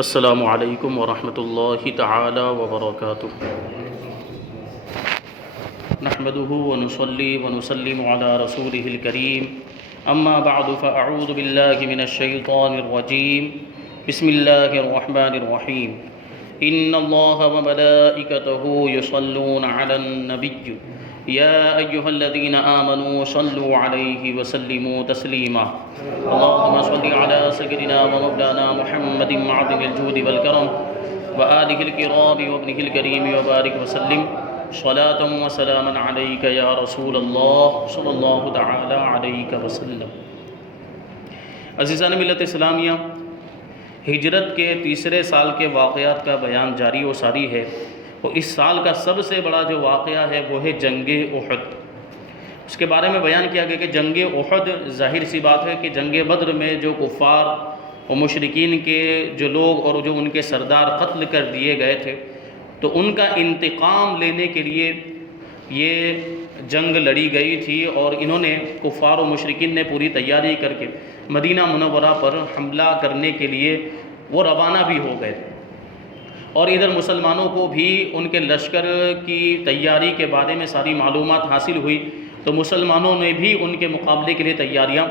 السلام علیکم ورحمۃ اللہ تعالی وبرکاتہ۔ نحمده ونصلي ونسلم على رسوله الكريم اما بعد فاعوذ بالله من الشیطان الرجیم بسم اللہ الرحمن الرحیم ان اللہ وملائکته یصلون علی النبی یا ایها الذین آمنوا صلوا علیہ وسلموا تسلیما اللهم صل على سيدنا ومولانا محمد معظم الجود والكرم وآلہ الكرام وابنہ الكریم وبارک وسلم صلاة وسلاما علیک یا رسول اللہ صلی اللہ تعالی علیہ وسلم۔ عزیزان ملت اسلامیہ، ہجرت کے تیسرے سال کے واقعات کا بیان جاری و ساری ہے، اور اس سال کا سب سے بڑا جو واقعہ ہے وہ ہے جنگ احد۔ اس کے بارے میں بیان کیا گیا کہ جنگ احد، ظاہر سی بات ہے کہ جنگ بدر میں جو کفار و مشرکین کے جو لوگ اور جو ان کے سردار قتل کر دیے گئے تھے، تو ان کا انتقام لینے کے لیے یہ جنگ لڑی گئی تھی، اور انہوں نے کفار و مشرکین نے پوری تیاری کر کے مدینہ منورہ پر حملہ کرنے کے لیے وہ روانہ بھی ہو گئے، اور ادھر مسلمانوں کو بھی ان کے لشکر کی تیاری کے بارے میں ساری معلومات حاصل ہوئی، تو مسلمانوں نے بھی ان کے مقابلے کے لیے تیاریاں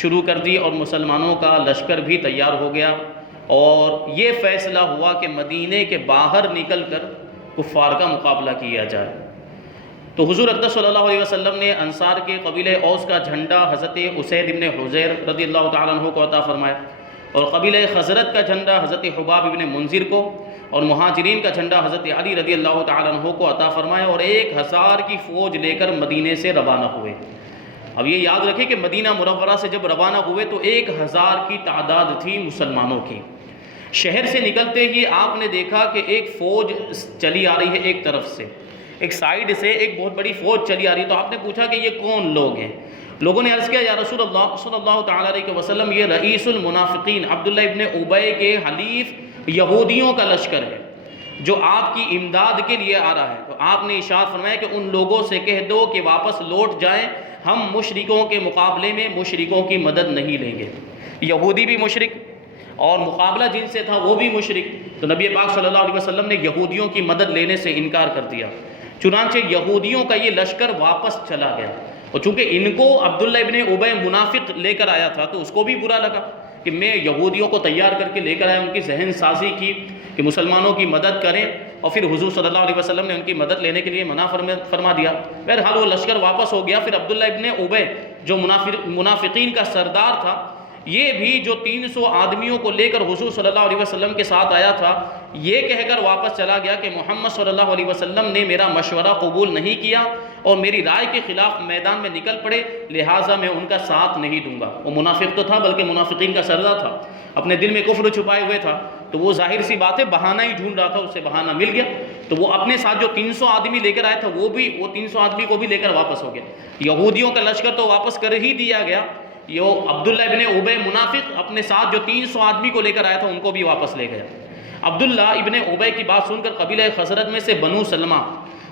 شروع کر دی، اور مسلمانوں کا لشکر بھی تیار ہو گیا، اور یہ فیصلہ ہوا کہ مدینے کے باہر نکل کر کفار کا مقابلہ کیا جائے۔ تو حضور اقدس صلی اللہ علیہ وسلم نے انصار کے قبیلہ اوس کا جھنڈا حضرت اسید ابن حضیر رضی اللہ تعالیٰ عنہ کو عطا فرمایا، اور قبیلہ خزرج کا جھنڈا حضرت حباب ابن منذر کو، اور مہاجرین کا جھنڈا حضرت علی رضی اللہ تعالیٰ عنہ کو عطا فرمایا، اور 1000 کی فوج لے کر مدینے سے روانہ ہوئے۔ اب یہ یاد رکھیں کہ مدینہ منورہ سے جب روانہ ہوئے تو 1000 کی تعداد تھی مسلمانوں کی۔ شہر سے نکلتے ہی آپ نے دیکھا کہ ایک فوج چلی آ رہی ہے، ایک طرف سے، ایک سائیڈ سے ایک بہت بڑی فوج چلی آ رہی ہے۔ تو آپ نے پوچھا کہ یہ کون لوگ ہیں؟ لوگوں نے عرض کیا، یا رسول اللہ صلی اللہ تعالیٰ علیہ وسلم، یہ رئیس المنافقین عبداللہ ابن ابی کے حلیف یہودیوں کا لشکر ہے جو آپ کی امداد کے لیے آ رہا ہے۔ تو آپ نے ارشاد فرمایا کہ ان لوگوں سے کہہ دو کہ واپس لوٹ جائیں، ہم مشرکوں کے مقابلے میں مشرکوں کی مدد نہیں لیں گے۔ یہودی بھی مشرک اور مقابلہ جن سے تھا وہ بھی مشرک، تو نبی پاک صلی اللہ علیہ وسلم نے یہودیوں کی مدد لینے سے انکار کر دیا۔ چنانچہ یہودیوں کا یہ لشکر واپس چلا گیا، اور چونکہ ان کو عبداللہ ابن ابی منافق لے کر آیا تھا تو اس کو بھی برا لگا کہ میں یہودیوں کو تیار کر کے لے کر آیا، ان کی ذہن سازی کی کہ مسلمانوں کی مدد کریں، اور پھر حضور صلی اللہ علیہ وسلم نے ان کی مدد لینے کے لیے منع فرما دیا۔ بہرحال وہ لشکر واپس ہو گیا۔ پھر عبداللہ ابن ابی جو منافقین کا سردار تھا، یہ بھی جو 300 آدمیوں کو لے کر حضور صلی اللہ علیہ وسلم کے ساتھ آیا تھا، یہ کہہ کر واپس چلا گیا کہ محمد صلی اللہ علیہ وسلم نے میرا مشورہ قبول نہیں کیا اور میری رائے کے خلاف میدان میں نکل پڑے، لہٰذا میں ان کا ساتھ نہیں دوں گا۔ وہ منافق تو تھا، بلکہ منافقین کا سردار تھا، اپنے دل میں کفر چھپائے ہوئے تھا، تو وہ ظاہر سی بات ہے بہانہ ہی ڈھونڈ رہا تھا، اسے بہانہ مل گیا، تو وہ اپنے ساتھ جو 300 آدمی لے کر آیا تھا وہ 300 آدمی کو بھی لے کر واپس ہو گیا۔ یہودیوں کا لشکر تو واپس کر ہی دیا گیا، یہ عبداللہ ابن ابی منافق اپنے ساتھ جو 300 آدمی کو لے کر آیا تھا ان کو بھی واپس لے گیا۔ عبداللہ ابن ابی کی بات سن کر قبیلہ خزرج میں سے بنو سلمہ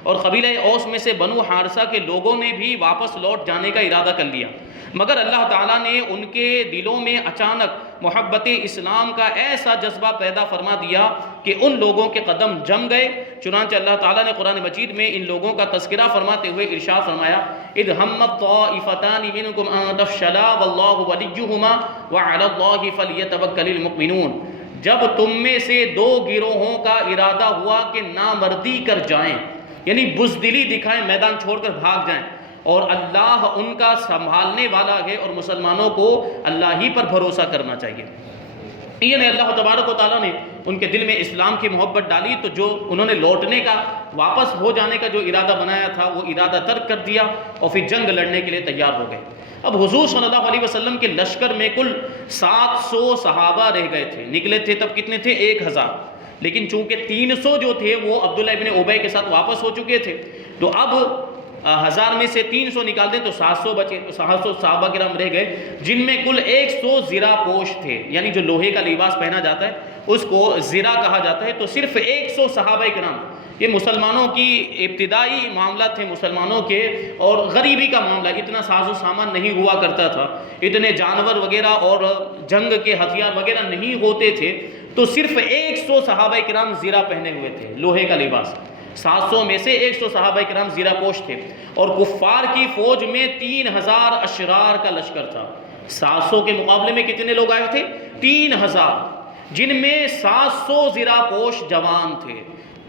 اور قبیلہ اوس میں سے بنو حارثہ کے لوگوں نے بھی واپس لوٹ جانے کا ارادہ کر لیا، مگر اللہ تعالیٰ نے ان کے دلوں میں اچانک محبت اسلام کا ایسا جذبہ پیدا فرما دیا کہ ان لوگوں کے قدم جم گئے۔ چنانچہ اللہ تعالیٰ نے قرآن مجید میں ان لوگوں کا تذکرہ فرماتے ہوئے ارشاد فرمایا، اذ ہمت طائفتان منکم ان تفشلا واللہ ولیہما وعلی اللہ فلیتوکل المؤمنون۔ جب تم میں سے 2 گروہوں کا ارادہ ہوا کہ نامردی کر جائیں، یعنی بزدلی دکھائیں، میدان چھوڑ کر بھاگ جائیں، اور اللہ ان کا سنبھالنے والا ہے، اور مسلمانوں کو اللہ ہی پر بھروسہ کرنا چاہیے۔ یعنی اللہ تبارک و تعالیٰ نے ان کے دل میں اسلام کی محبت ڈالی، تو جو انہوں نے لوٹنے کا، واپس ہو جانے کا جو ارادہ بنایا تھا وہ ارادہ ترک کر دیا، اور پھر جنگ لڑنے کے لیے تیار ہو گئے۔ اب حضور صلی اللہ علیہ وسلم کے لشکر میں کل 700 صحابہ رہ گئے تھے، نکلے تھے تب کتنے تھے؟ 1000، لیکن چونکہ 300 جو تھے وہ عبداللہ ابن ابی کے ساتھ واپس ہو چکے تھے، تو اب 1000 میں سے 300 نکال دیں تو 700 بچے، 700 صحابہ کرام رہ گئے، جن میں کل 100 زرہ پوش تھے، یعنی جو لوہے کا لباس پہنا جاتا ہے اس کو زرہ کہا جاتا ہے۔ تو صرف 100 صحابہ کرام، یہ مسلمانوں کی ابتدائی معاملات تھے مسلمانوں کے، اور غریبی کا معاملہ، اتنا ساز و سامان نہیں ہوا کرتا تھا، اتنے جانور وغیرہ اور جنگ کے ہتھیار وغیرہ نہیں ہوتے تھے، تو صرف 100 صحابہ کرام زیرہ پہنے ہوئے تھے، لوہے کا لباس۔ 700 میں سے 100 صحابہ کرام زیرہ پوش تھے، اور کفار کی فوج میں 3000 اشرار کا لشکر تھا۔ 700 کے مقابلے میں کتنے لوگ آئے تھے؟ 3000، جن میں 700 زیرہ پوش جوان تھے۔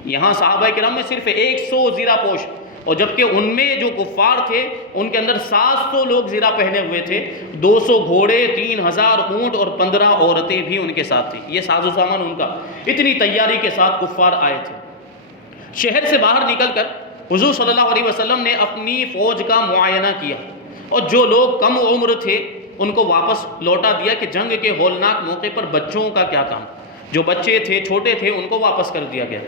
یہاں صحابہ کرام میں صرف 100 زیرہ پوش، اور جبکہ ان میں جو کفار تھے ان کے اندر 700 لوگ زیرہ پہنے ہوئے تھے، 200 گھوڑے، 3000 اونٹ اور 15 عورتیں بھی ان کے ساتھ تھیں۔ یہ ساز و سامان ان کا، اتنی تیاری کے ساتھ کفار آئے تھے۔ شہر سے باہر نکل کر حضور صلی اللہ علیہ وسلم نے اپنی فوج کا معائنہ کیا، اور جو لوگ کم عمر تھے ان کو واپس لوٹا دیا کہ جنگ کے ہولناک موقع پر بچوں کا کیا کام، جو بچے تھے، چھوٹے تھے، ان کو واپس کر دیا گیا۔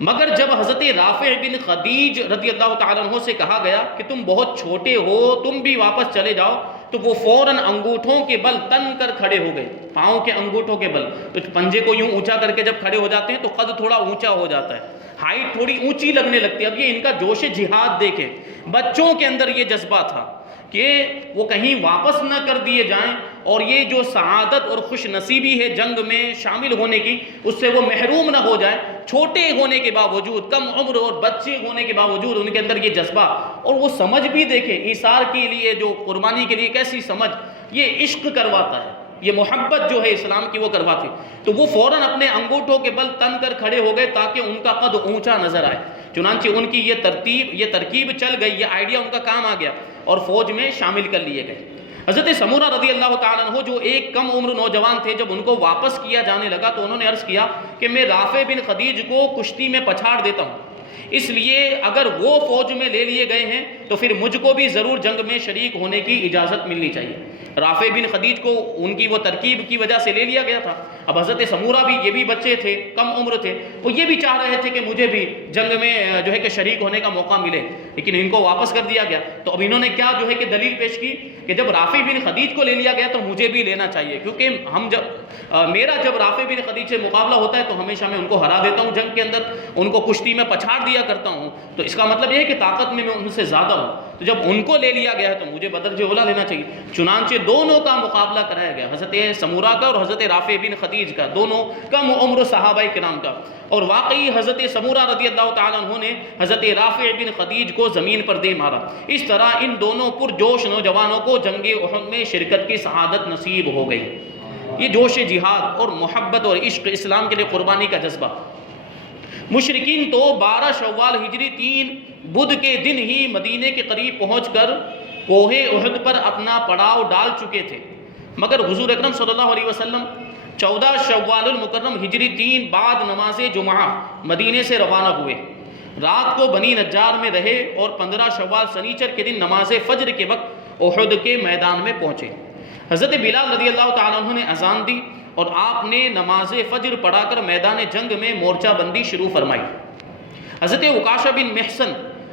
مگر جب حضرت رافع بن خدیج رضی اللہ تعالیٰ عنہ سے کہا گیا کہ تم بہت چھوٹے ہو، تم بھی واپس چلے جاؤ، تو وہ فوراً انگوٹھوں کے بل تن کر کھڑے ہو گئے، پاؤں کے انگوٹھوں کے بل۔ تو پنجے کو یوں اونچا کر کے جب کھڑے ہو جاتے ہیں تو قد تھوڑا اونچا ہو جاتا ہے، ہائٹ تھوڑی اونچی لگنے لگتی ہے۔ اب یہ ان کا جوش جہاد دیکھیں، بچوں کے اندر یہ جذبہ تھا کہ وہ کہیں واپس نہ کر دیے جائیں، اور یہ جو سعادت اور خوش نصیبی ہے جنگ میں شامل ہونے کی، اس سے وہ محروم نہ ہو جائیں۔ چھوٹے ہونے کے باوجود، کم عمر اور بچے ہونے کے باوجود ان کے اندر یہ جذبہ اور وہ سمجھ بھی دیکھیں، ایثار کے لیے، جو قربانی کے لیے کیسی سمجھ، یہ عشق کرواتا ہے، یہ محبت جو ہے اسلام کی وہ کرواتی۔ تو وہ فوراً اپنے انگوٹھوں کے بل تن کر کھڑے ہو گئے تاکہ ان کا قد اونچا نظر آئے۔ چنانچہ ان کی یہ ترکیب چل گئی، یہ آئیڈیا ان کا کام آ گیا، اور فوج میں شامل کر لیے گئے۔ حضرت سمورہ رضی اللہ تعالیٰ عنہ جو ایک کم عمر نوجوان تھے، جب ان کو واپس کیا جانے لگا تو انہوں نے عرض کیا کہ میں رافع بن خدیج کو کشتی میں پچھاڑ دیتا ہوں، اس لیے اگر وہ فوج میں لے لیے گئے ہیں تو پھر مجھ کو بھی ضرور جنگ میں شریک ہونے کی اجازت ملنی چاہیے۔ رافع بن خدیج کو ان کی وہ ترکیب کی وجہ سے لے لیا گیا تھا۔ اب حضرت سمورہ بھی، یہ بھی بچے تھے، کم عمر تھے، وہ یہ بھی چاہ رہے تھے کہ مجھے بھی جنگ میں جو ہے کہ شریک ہونے کا موقع ملے، لیکن ان کو واپس کر دیا گیا۔ تو اب انہوں نے کیا جو ہے کہ دلیل پیش کی کہ جب رافع بن خدیج کو لے لیا گیا تو مجھے بھی لینا چاہیے، کیونکہ میرا جب رافع بن خدیج سے مقابلہ ہوتا ہے تو ہمیشہ میں ان کو ہرا دیتا ہوں جنگ کے اندر، ان کو کشتی میں پچھاڑ دیا کرتا ہوں، تو اس کا مطلب یہ ہے کہ طاقت میں ان سے زیادہ ہوں۔ تو جب ان کو لے لیا گیا ہے تو مجھے بدرجہ اولا لینا چاہیے۔ چنانچہ دونوں کا مقابلہ کرایا گیا، حضرت سمورہ کا اور حضرت رافع بن خدیج کا، دونوں کم عمر صحابہ کرام کا۔ اور واقعی حضرت سمورہ رضی اللہ تعالیٰ عنہ نے حضرت رافع بن خدیج کو زمین پر دے مارا۔ اس طرح ان دونوں پرجوش نوجوانوں کو جنگ احد میں شرکت کی سعادت نصیب ہو گئی۔ یہ جوش جہاد اور محبت اور عشق، اسلام کے لیے قربانی کا جذبہ۔ مشرکین تو 12 شوال ہجری 3 بدھ کے دن ہی مدینے کے قریب پہنچ کر کوہ احد پر اپنا پڑاؤ ڈال چکے تھے، مگر حضور اکرم صلی اللہ علیہ وسلم 14 شوال المکرم ہجری 3 بعد نماز جمعہ مدینے سے روانہ ہوئے، رات کو بنی نجار میں رہے اور 15 شوال سنیچر کے دن نماز فجر کے وقت احد کے میدان میں پہنچے۔ حضرت بلال رضی اللہ تعالیٰ عنہ نے اذان دی اور آپ نے نماز فجر پڑھا کر میدان جنگ میں مورچہ بندی شروع فرمائی۔ حضرت عکاشہ بن محصن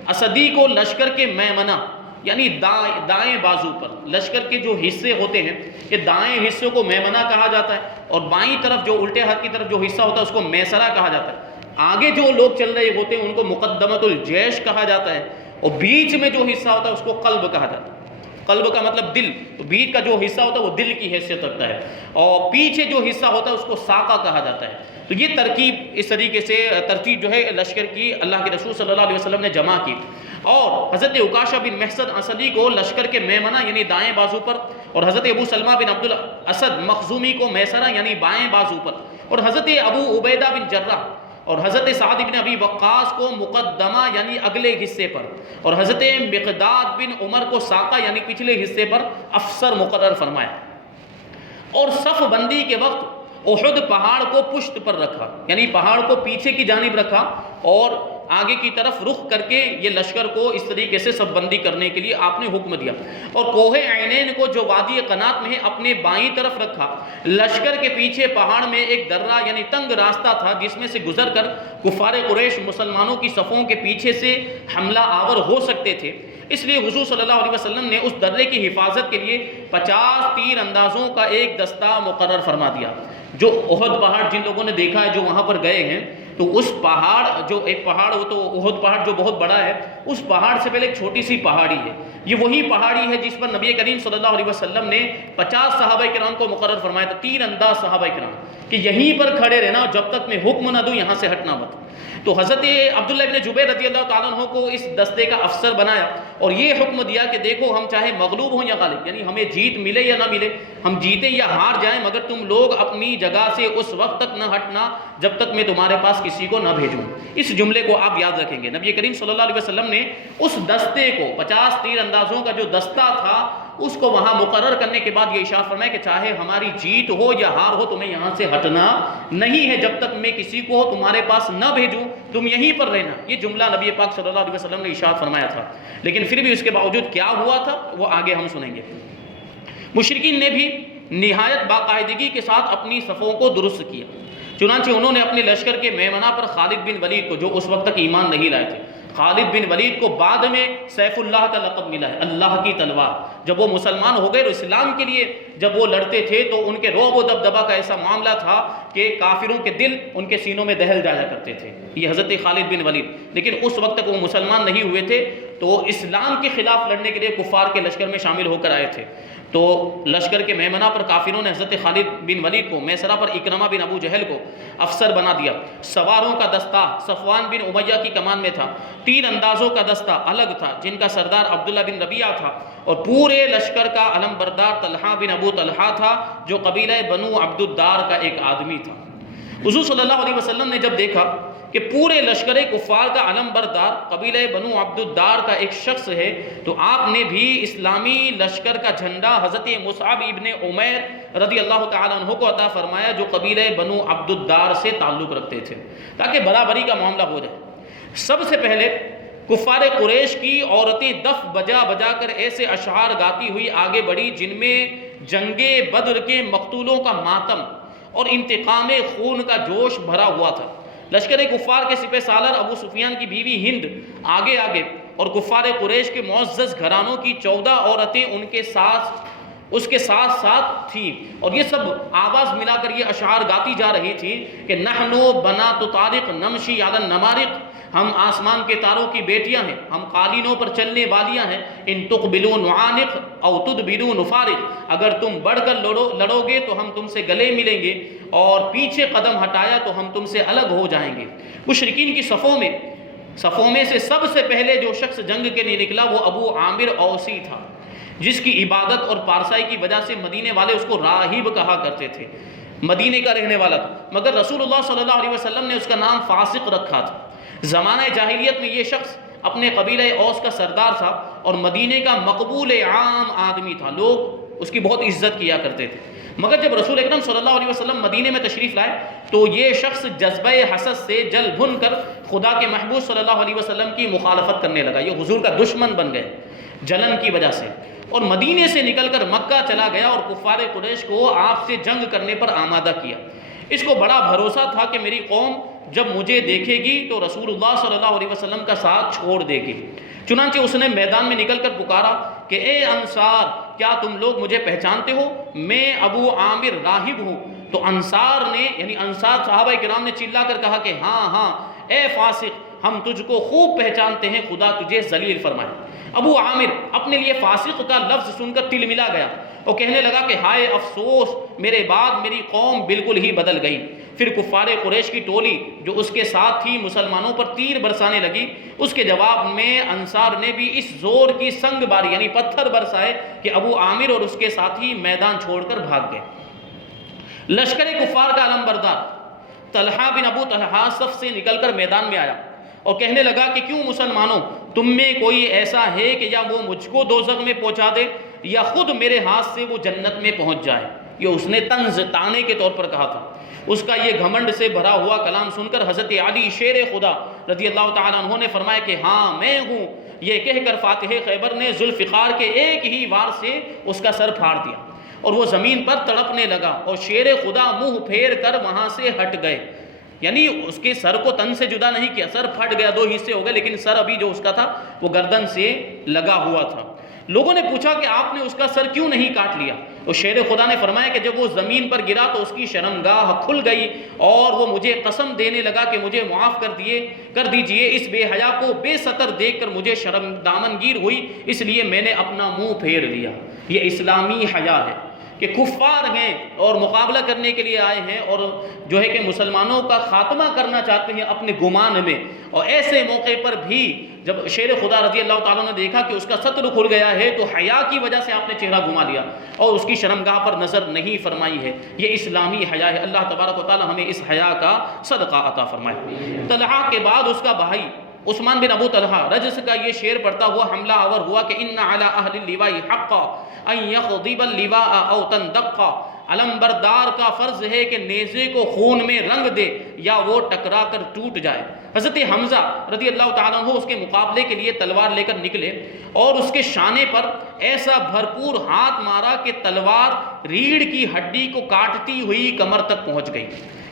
اسدی کو لشکر کے میمنہ یعنی دائیں بازو پر، لشکر کے جو حصے ہوتے ہیں یہ دائیں حصے کو میمنہ کہا جاتا ہے، اور بائیں طرف جو الٹے ہاتھ کی طرف جو حصہ ہوتا ہے اس کو میسرہ کہا جاتا ہے۔ آگے جو لوگ چل رہے ہوتے ہیں ان کو مقدمۃ الجیش کہا جاتا ہے، اور بیچ میں جو حصہ ہوتا ہے اس کو قلب کہا جاتا ہے۔ قلب کا مطلب دل، تو بیچ کا جو حصہ ہوتا ہے وہ دل کی حیثیت رکھتا ہے، اور پیچھے جو حصہ ہوتا ہے اس کو ساقہ کہا جاتا ہے۔ تو یہ ترکیب، اس طریقے سے ترتیب جو ہے لشکر کی اللہ کے رسول صلی اللہ علیہ وسلم نے جمع کی، اور حضرت عکاشہ بن محصن اسدی کو لشکر کے میمنہ یعنی دائیں بازو پر، اور حضرت ابو سلمہ بن عبد الاسد مخزومی کو میسرہ یعنی بائیں بازو پر، اور حضرت ابو عبیدہ بن جرہ اور حضرت سعد بن ابی وقاص کو مقدمہ یعنی اگلے حصے پر، اور حضرت مقداد بن عمر کو ساقہ یعنی پچھلے حصے پر افسر مقرر فرمایا۔ اور صف بندی کے وقت احد پہاڑ کو پشت پر رکھا، یعنی پہاڑ کو پیچھے کی جانب رکھا اور آگے کی طرف رخ کر کے یہ لشکر کو اس طریقے سے صف بندی کرنے کے لیے آپ نے حکم دیا، اور کوہ عینین کو جو وادی قنات میں ہے اپنے بائیں طرف رکھا۔ لشکر کے پیچھے پہاڑ میں ایک درہ یعنی تنگ راستہ تھا جس میں سے گزر کر کفار قریش مسلمانوں کی صفوں کے پیچھے سے حملہ آور ہو سکتے تھے، اس لیے حضور صلی اللہ علیہ وسلم نے اس درے کی حفاظت کے لیے 50 تیر اندازوں کا ایک دستہ مقرر فرما دیا۔ جو احد پہاڑ جن لوگوں نے دیکھا ہے، جو وہاں پر گئے ہیں، تو اس پہاڑ جو ایک پہاڑ، وہ تو احد پہاڑ جو بہت بڑا ہے، اس پہاڑ سے پہلے ایک چھوٹی سی پہاڑی ہے یہ وہی پہاڑی ہے جس پر نبی کریم صلی اللہ علیہ وسلم نے 50 صحابہ کرام کو مقرر فرمایا تھا، تیر انداز صحابہ کرام، کہ یہیں پر کھڑے رہنا جب تک میں حکم نہ دوں یہاں سے ہٹنا مت۔ تو حضرت عبداللہ ابن جبیر رضی اللہ تعالیٰ عنہ کو اس دستے کا افسر بنایا اور یہ حکم دیا کہ دیکھو ہم چاہے مغلوب ہوں یا غالب، یعنی ہمیں جیت ملے یا نہ ملے، ہم جیتیں یا ہار جائیں، مگر تم لوگ اپنی جگہ سے اس وقت تک نہ ہٹنا جب تک میں تمہارے پاس کسی کو نہ بھیجوں۔ اس جملے کو آپ یاد رکھیں گے، نبی کریم صلی اللہ علیہ وسلم نے اس دستے کو 50 تیر اندازوں کا جو دستہ تھا اس کو وہاں مقرر کرنے کے بعد یہ ارشاد فرمایا کہ چاہے ہماری جیت ہو یا ہار ہو تمہیں یہاں سے ہٹنا نہیں ہے جب تک میں کسی کو تمہارے پاس نہ بھیجوں، تم یہیں پر رہنا۔ یہ جملہ نبی پاک صلی اللہ علیہ وسلم نے ارشاد فرمایا تھا، لیکن پھر بھی اس کے باوجود کیا ہوا تھا وہ آگے ہم سنیں گے۔ مشرکین نے بھی نہایت باقاعدگی کے ساتھ اپنی صفوں کو درست کیا، چنانچہ انہوں نے اپنے لشکر کے میمنہ پر خالد بن ولید کو، جو اس وقت تک ایمان نہیں لائے تھے، خالد بن ولید کو بعد میں سیف اللہ کا لقب ملا ہے، اللہ کی تلوار۔ جب وہ مسلمان ہو گئے اور اسلام کے لیے جب وہ لڑتے تھے تو ان کے رعب و دبدبہ کا ایسا معاملہ تھا کہ کافروں کے دل ان کے سینوں میں دہل جایا کرتے تھے، یہ حضرت خالد بن ولید۔ لیکن اس وقت تک وہ مسلمان نہیں ہوئے تھے تو اسلام کے خلاف لڑنے کے لیے کفار کے لشکر میں شامل ہو کر آئے تھے۔ تو لشکر کے میمنہ پر کافروں نے حضرت خالد بن ولید کو، میسرہ پر اکرمہ بن ابو جہل کو افسر بنا دیا۔ سواروں کا دستہ صفوان بن امیہ کی کمان میں تھا، تیر اندازوں کا دستہ الگ تھا جن کا سردار عبداللہ بن ربیعہ تھا، اور پورے لشکر کا علم بردار طلحہ بن ابو طلحہ تھا جو قبیلہ بنو عبد الدار کا ایک آدمی تھا۔ حضور صلی اللہ علیہ وسلم نے جب دیکھا کہ پورے لشکر کفار کا علم بردار قبیلہ بنو عبد الدار کا ایک شخص ہے تو آپ نے بھی اسلامی لشکر کا جھنڈا حضرت مصعب ابن عمیر رضی اللہ تعالیٰ عنہ کو عطا فرمایا جو قبیلہ بنو عبد الدار سے تعلق رکھتے تھے، تاکہ برابری کا معاملہ ہو جائے۔ سب سے پہلے کفار قریش کی عورتیں دف بجا بجا کر ایسے اشعار گاتی ہوئی آگے بڑھی جن میں جنگ بدر کے مقتولوں کا ماتم اور انتقام خون کا جوش بھرا ہوا تھا۔ لشکر کفار کے سپہ سالار ابو سفیان کی بیوی ہند آگے آگے اور کفار قریش کے معزز گھرانوں کی 14 عورتیں اس کے ساتھ ساتھ تھیں، اور یہ سب آواز ملا کر یہ اشعار گاتی جا رہی تھی کہ نحنو بنات طارق نمشی علی النمارق، ہم آسمان کے تاروں کی بیٹیاں ہیں، ہم قالینوں پر چلنے والیاں ہیں، ان تقبلوا نعانق او تدبروا نفارق، اگر تم بڑھ کر لڑو گے تو ہم تم سے گلے ملیں گے اور پیچھے قدم ہٹایا تو ہم تم سے الگ ہو جائیں گے۔ مشرکین کی صفوں میں سے سب سے پہلے جو شخص جنگ کے لیے نکلا وہ ابو عامر اوسی تھا، جس کی عبادت اور پارسائی کی وجہ سے مدینے والے اس کو راہب کہا کرتے تھے، مدینے کا رہنے والا تھا، مگر رسول اللہ صلی اللہ علیہ وسلم نے اس کا نام فاسق رکھا تھا۔ زمانہ جاہلیت میں یہ شخص اپنے قبیلہ اوس کا سردار تھا اور مدینے کا مقبول عام آدمی تھا، لوگ اس کی بہت عزت کیا کرتے تھے۔ مگر جب رسول اکرم صلی اللہ علیہ وسلم مدینے میں تشریف لائے تو یہ شخص جذبہ حسد سے جل بھن کر خدا کے محبوب صلی اللہ علیہ وسلم کی مخالفت کرنے لگا، یہ حضور کا دشمن بن گئے جلن کی وجہ سے، اور مدینے سے نکل کر مکہ چلا گیا اور کفار قریش کو آپ سے جنگ کرنے پر آمادہ کیا۔ اس کو بڑا بھروسہ تھا کہ میری قوم جب مجھے دیکھے گی تو رسول اللہ صلی اللہ علیہ وسلم کا ساتھ چھوڑ دے گی، چنانچہ اس نے میدان میں نکل کر پکارا کہ اے انصار، کیا تم لوگ مجھے پہچانتے ہو؟ میں ابو عامر راہب ہوں۔ تو انصار نے یعنی انصار صحابہ کرام نے چلا کر کہا کہ ہاں ہاں اے فاسق، ہم تجھ کو خوب پہچانتے ہیں، خدا تجھے ذلیل فرمائے۔ ابو عامر اپنے لیے فاسق کا لفظ سن کر تل ملا گیا اور کہنے لگا کہ ہائے افسوس، میرے بعد میری قوم بالکل ہی بدل گئی۔ پھر کفار قریش کی ٹولی جو اس کے ساتھ تھی مسلمانوں پر تیر برسانے لگی، اس کے جواب میں انصار نے بھی اس زور کی سنگ باری یعنی پتھر برسائے کہ ابو عامر اور اس کے ساتھی میدان چھوڑ کر بھاگ گئے۔ لشکر کفار کا علم بردار طلحہ بن ابو طلحہ صف سے نکل کر میدان میں آیا اور کہنے لگا کہ کیوں مسلمانوں، تم میں کوئی ایسا ہے کہ یا وہ مجھ کو دوزخ میں پہنچا دے یا خود میرے ہاتھ سے وہ جنت میں پہنچ جائے۔ یہ اس نے طنز تانے کے طور پر کہا تھا۔ اس کا یہ گھمنڈ سے بھرا ہوا کلام سن کر حضرت علی شیر خدا رضی اللہ تعالیٰ عنہ نے فرمایا کہ ہاں میں ہوں، یہ کہہ کر فاتح خیبر نے ذوالفقار کے ایک ہی وار سے اس کا سر پھاڑ دیا اور وہ زمین پر تڑپنے لگا اور شیر خدا منہ پھیر کر وہاں سے ہٹ گئے، یعنی اس کے سر کو تن سے جدا نہیں کیا، سر پھٹ گیا، دو حصے ہو گئے، لیکن سر ابھی جو اس کا تھا وہ گردن سے لگا ہوا تھا۔ لوگوں نے پوچھا کہ آپ نے اس کا سر کیوں نہیں کاٹ لیا؟ تو شیر خدا نے فرمایا کہ جب وہ زمین پر گرا تو اس کی شرمگاہ کھل گئی اور وہ مجھے قسم دینے لگا کہ مجھے معاف کر دیجئے، اس بے حیا کو بے ستر دیکھ کر مجھے شرم دامنگیر ہوئی، اس لیے میں نے اپنا منہ پھیر لیا۔ یہ اسلامی حیا ہے کہ کفار ہیں اور مقابلہ کرنے کے لیے آئے ہیں اور جو ہے کہ مسلمانوں کا خاتمہ کرنا چاہتے ہیں اپنے گمان میں، اور ایسے موقع پر بھی جب شیر خدا رضی اللہ تعالیٰ نے دیکھا کہ اس کا ستر کھل گیا ہے تو حیا کی وجہ سے آپ نے چہرہ گھما لیا اور اس کی شرمگاہ پر نظر نہیں فرمائی ہے۔ یہ اسلامی حیا ہے۔ اللہ تبارک و تعالیٰ ہمیں اس حیا کا صدقہ عطا فرمائے۔ طلحہ کے بعد اس کا بھائی عثمان بن ابو طلحہ رجس کا یہ شعر پڑھتا ہوا حملہ آور ہوا کہ ان علی اہل اللواء حقا ان یخضب اللواء او تندقا، علمبردار کا فرض ہے کہ نیزے کو خون میں رنگ دے یا وہ ٹکرا کر ٹوٹ جائے۔ حضرت حمزہ رضی اللہ تعالیٰ عنہ اس کے مقابلے کے لیے تلوار لے کر نکلے اور اس کے شانے پر ایسا بھرپور ہاتھ مارا کہ تلوار ریڑھ کی ہڈی کو کاٹتی ہوئی کمر تک پہنچ گئی۔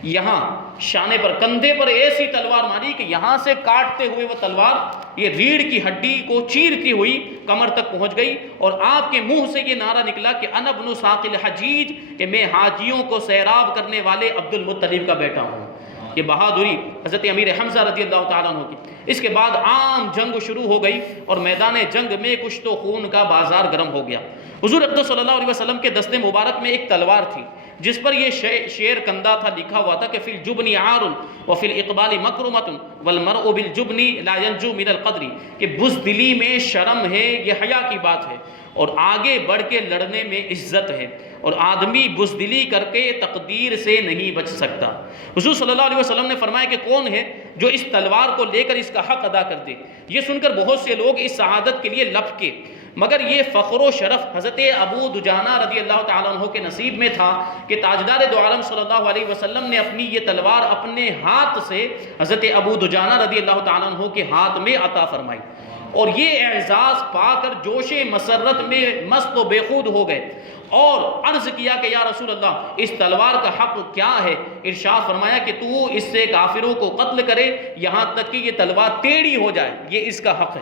یہاں شانے پر، کندھے پر ایسی تلوار ماری کہ یہاں سے کاٹتے ہوئے وہ تلوار یہ ریڑھ کی ہڈی کو چیرتی ہوئی کمر تک پہنچ گئی، اور آپ کے منہ سے یہ نعرہ نکلا کہ انا ابن ساق الحجیج، کہ میں حاجیوں کو سیراب کرنے والے عبد المطلب کا بیٹا ہوں۔ یہ بہادری حضرت امیر حمزہ رضی اللہ تعالیٰ عنہ کی۔ اس کے بعد عام جنگ شروع ہو گئی اور میدان جنگ میں کچھ تو خون کا بازار گرم ہو گیا۔ حضور اقدس صلی اللہ علیہ وسلم کے دست مبارک میں ایک تلوار تھی جس پر یہ شعر کندہ تھا، لکھا ہوا تھا کہ فی الجبن عار وفی الاقبال مکرمۃ والمرء بالجبن لا ینجو من القدر، کہ بزدلی میں شرم ہے، یہ حیا کی بات ہے، اور آگے بڑھ کے لڑنے میں عزت ہے، اور آدمی بزدلی کر کے تقدیر سے نہیں بچ سکتا۔ حضور صلی اللہ علیہ وسلم نے فرمایا کہ کون ہے جو اس تلوار کو لے کر اس کا حق ادا کر دے۔ یہ سن کر بہت سے لوگ اس سعادت کے لیے لپکے، مگر یہ فخر و شرف حضرت ابو دجانہ رضی اللہ تعالیٰ عنہ کے نصیب میں تھا کہ تاجدار دو عالم صلی اللہ علیہ وسلم نے اپنی یہ تلوار اپنے ہاتھ سے حضرت ابو دجانہ رضی اللہ تعالیٰ عنہ کے ہاتھ میں عطا فرمائی، اور یہ اعزاز پا کر جوش مسرت میں مست و بے خود ہو گئے اور عرض کیا کہ یا رسول اللہ اس تلوار کا حق کیا ہے؟ ارشاد فرمایا کہ تو اس سے کافروں کو قتل کرے یہاں تک کہ یہ تلوار ٹیڑھی ہو جائے، یہ اس کا حق ہے۔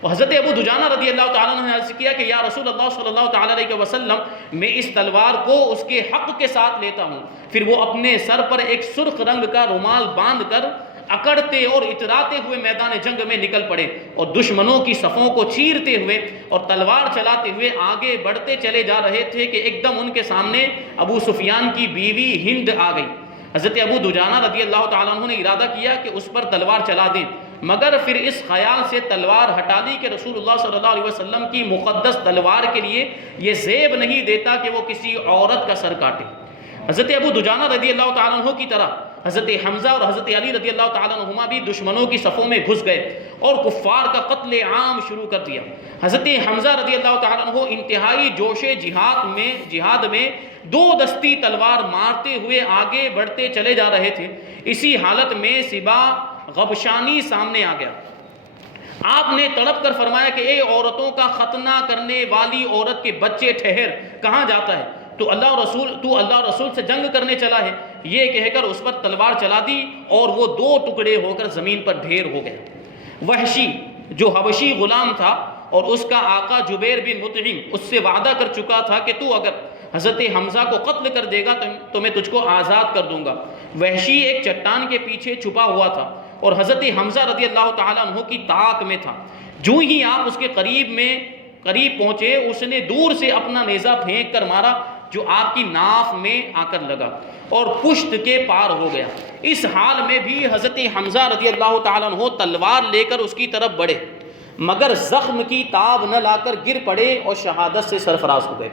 اور حضرت ابو دجانہ رضی اللہ تعالیٰ عنہ نے عرض کیا کہ یا رسول اللہ صلی اللہ تعالیٰ علیہ وسلم میں اس تلوار کو اس کے حق کے ساتھ لیتا ہوں۔ پھر وہ اپنے سر پر ایک سرخ رنگ کا رومال باندھ کر اکڑتے اور اتراتے ہوئے میدان جنگ میں نکل پڑے اور دشمنوں کی صفوں کو چیرتے ہوئے اور تلوار چلاتے ہوئے آگے بڑھتے چلے جا رہے تھے کہ ایک دم ان کے سامنے ابو سفیان کی بیوی ہند آ گئی۔ حضرت ابو دجانہ رضی اللہ تعالیٰ عنہ نے ارادہ کیا کہ اس پر تلوار چلا دیں، مگر پھر اس خیال سے تلوار ہٹا لی کہ رسول اللہ صلی اللہ علیہ وسلم کی مقدس تلوار کے لیے یہ زیب نہیں دیتا کہ وہ کسی عورت کا سر کاٹے۔ حضرت ابو دجانہ رضی اللہ تعالیٰ عنہ کی طرح حضرت حمزہ اور حضرت علی رضی اللہ تعالیٰ عنہما بھی دشمنوں کی صفوں میں گھس گئے اور کفار کا قتل عام شروع کر دیا۔ حضرت حمزہ رضی اللہ تعالیٰ عنہ انتہائی جوش جہاد میں دو دستی تلوار مارتے ہوئے آگے بڑھتے چلے جا رہے تھے۔ اسی حالت میں سبا غبشانی سامنے آ گیا۔ آپ نے تڑپ کر فرمایا کہ اے عورتوں کا ختنہ کرنے والی عورت کے بچے، ٹھہر، کہاں جاتا ہے؟ تو اللہ رسول سے جنگ کرنے چلا ہے، یہ کہہ کر اس پر تلوار چلا دی اور وہ دو ٹکڑے ہو کر زمین پر ڈھیر ہو گئے۔ وحشی جو حبشی غلام تھا اور اس کا آقا جبیر بن مطعم اس سے وعدہ کر چکا تھا کہ تو اگر حضرت حمزہ کو قتل کر دے گا تو میں تجھ کو آزاد کر دوں گا۔ وحشی ایک چٹان کے پیچھے چھپا ہوا تھا اور حضرت حمزہ رضی اللہ تعالیٰ عنہ کی طاق میں تھا۔ جو ہی آپ اس کے قریب پہنچے، اس نے دور سے اپنا نیزہ پھینک کر مارا جو آپ کی ناف میں آ کر لگا اور پشت کے پار ہو گیا۔ اس حال میں بھی حضرت حمزہ رضی اللہ تعالیٰ عنہ تلوار لے کر اس کی طرف بڑھے، مگر زخم کی تاب نہ لا کر گر پڑے اور شہادت سے سرفراز ہو گئے۔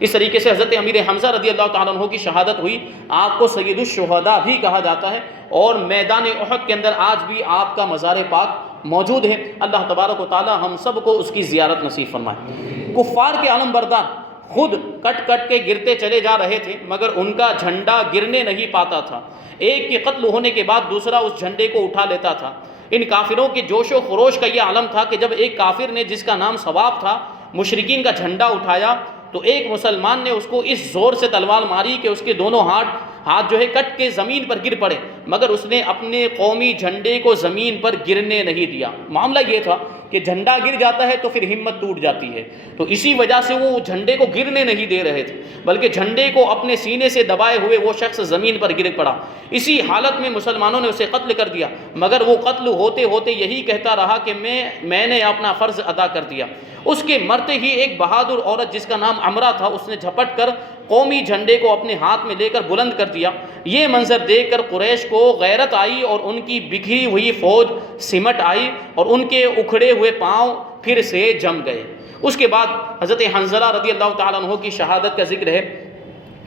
اس طریقے سے حضرت امیر حمزہ رضی اللہ تعالیٰ عنہ کی شہادت ہوئی۔ آپ کو سید الشہداء بھی کہا جاتا ہے اور میدان احد کے اندر آج بھی آپ کا مزار پاک موجود ہے۔ اللہ تبارک و تعالی ہم سب کو اس کی زیارت نصیب فرمائے۔ کفار کے علم بردار خود کٹ کٹ کے گرتے چلے جا رہے تھے، مگر ان کا جھنڈا گرنے نہیں پاتا تھا۔ ایک کے قتل ہونے کے بعد دوسرا اس جھنڈے کو اٹھا لیتا تھا۔ ان کافروں کے جوش و خروش کا یہ عالم تھا کہ جب ایک کافر نے، جس کا نام ثواب تھا، مشرکین کا جھنڈا اٹھایا تو ایک مسلمان نے اس کو اس زور سے تلوار ماری کہ اس کے دونوں ہاتھ جو ہے کٹ کے زمین پر گر پڑے مگر اس نے اپنے قومی جھنڈے کو زمین پر گرنے نہیں دیا۔ معاملہ یہ تھا کہ جھنڈا گر جاتا ہے تو پھر ہمت ٹوٹ جاتی ہے، تو اسی وجہ سے وہ جھنڈے کو گرنے نہیں دے رہے تھے، بلکہ جھنڈے کو اپنے سینے سے دبائے ہوئے وہ شخص زمین پر گر پڑا۔ اسی حالت میں مسلمانوں نے اسے قتل کر دیا، مگر وہ قتل ہوتے ہوتے یہی کہتا رہا کہ میں نے اپنا فرض ادا کر دیا۔ اس کے مرتے ہی ایک بہادر عورت جس کا نام عمرہ تھا، اس نے جھپٹ کر قومی جھنڈے کو اپنے ہاتھ میں لے کر بلند کر دیا۔ یہ منظر دیکھ کر قریش کو غیرت آئی اور ان کی بکھری ہوئی فوج سمٹ آئی اور ان کے اکھڑے ہوئے پاؤں پھر سے جم گئے۔ اس کے بعد حضرت حنظلہ رضی اللہ تعالیٰ عنہ کی شہادت کا ذکر ہے۔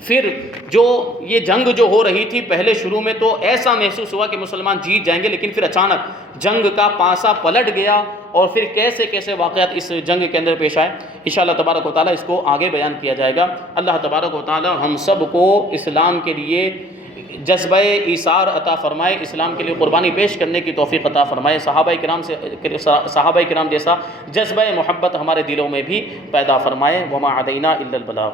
پھر جو یہ جنگ جو ہو رہی تھی، پہلے شروع میں تو ایسا محسوس ہوا کہ مسلمان جیت جائیں گے، لیکن پھر اچانک جنگ کا پانسا پلٹ گیا اور پھر کیسے کیسے واقعات اس جنگ کے اندر پیش آئے، انشاءاللہ تبارک و تعالیٰ اس کو آگے بیان کیا جائے گا۔ اللہ تبارک و تعالیٰ ہم سب کو اسلام کے لیے جذبہ ایثار عطا فرمائے، اسلام کے لیے قربانی پیش کرنے کی توفیق عطا فرمائے، صحابہ کرام جیسا جذبہ محبت ہمارے دلوں میں بھی پیدا فرمائے۔ وما علینا الا البلاغ۔